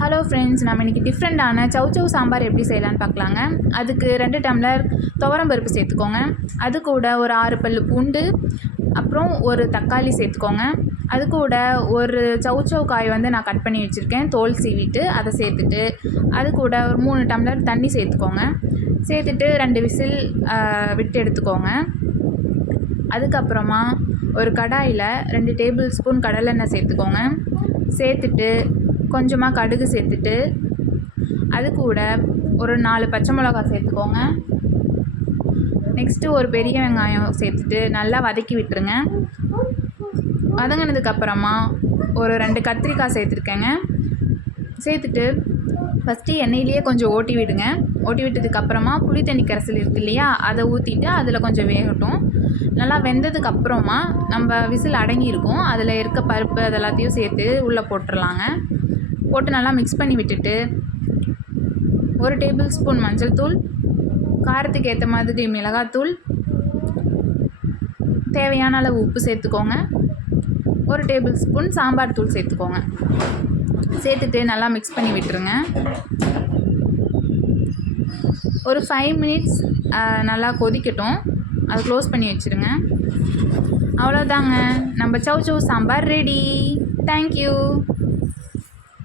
Hello friends, நம்ம இன்றைக்கி டிஃப்ரெண்ட்டான சௌ சாம்பார் எப்படி செய்யலான்னு பார்க்கலாங்க. அதுக்கு 2 டம்ளர் துவரம் பருப்பு சேர்த்துக்கோங்க. அது கூட ஒரு 6 பல் பூண்டு, அப்புறம் ஒரு தக்காளி சேர்த்துக்கோங்க. அது கூட ஒரு சௌ காய் நான் கட் பண்ணி வச்சுருக்கேன், தோல் சீவிட்டு அதை சேர்த்துட்டு, அது கூட ஒரு 3 டம்ளர் தண்ணி சேர்த்துக்கோங்க. சேர்த்துட்டு 2 விசில் விட்டு எடுத்துக்கோங்க. அதுக்கப்புறமா ஒரு கடாயில் 2 டேபிள் ஸ்பூன் கடலெண்ணெய் சேர்த்துக்கோங்க. சேர்த்துட்டு கொஞ்சமாக கடுகு சேர்த்துட்டு, அது கூட ஒரு 4 பச்சை மிளகாய் சேர்த்துக்கோங்க. நெக்ஸ்ட்டு ஒரு பெரிய வெங்காயம் சேர்த்துட்டு நல்லா வதக்கி விட்டுருங்க. வதங்கினதுக்கப்புறமா ஒரு 2 கத்திரிக்காய் சேர்த்துருக்கேங்க. சேர்த்துட்டு ஃபஸ்ட்டு எண்ணெயிலேயே கொஞ்சம் ஓட்டி விடுங்க. ஓட்டி விட்டதுக்கப்புறமா புளி தண்ணி கரைசல் இருக்குது இல்லையா, அதை ஊற்றிட்டு அதில் கொஞ்சம் வேகட்டும். நல்லா வெந்ததுக்கப்புறமா நம்ம விசில் அடங்கியிருக்கும், அதில் இருக்க பருப்பு அது எல்லாத்தையும் சேர்த்து உள்ளே போட்டுடலாங்க. போட்டு நல்லா மிக்ஸ் பண்ணி விட்டுட்டு, ஒரு டேபிள் ஸ்பூன் மஞ்சள் தூள், காரத்துக்கு ஏற்ற மாதிரி மிளகாத்தூள், தேவையான அளவு உப்பு சேர்த்துக்கோங்க. ஒரு டேபிள் ஸ்பூன் சாம்பார் தூள் சேர்த்துக்கோங்க. சேர்த்துட்டு நல்லா மிக்ஸ் பண்ணி விட்டுருங்க. ஒரு 5 மினிட்ஸ் நல்லா கொதிக்கட்டும். அதை க்ளோஸ் பண்ணி வச்சுருங்க. அவ்வளோதாங்க, நம்ம சௌ சாம்பார் ரெடி. தேங்க்யூ.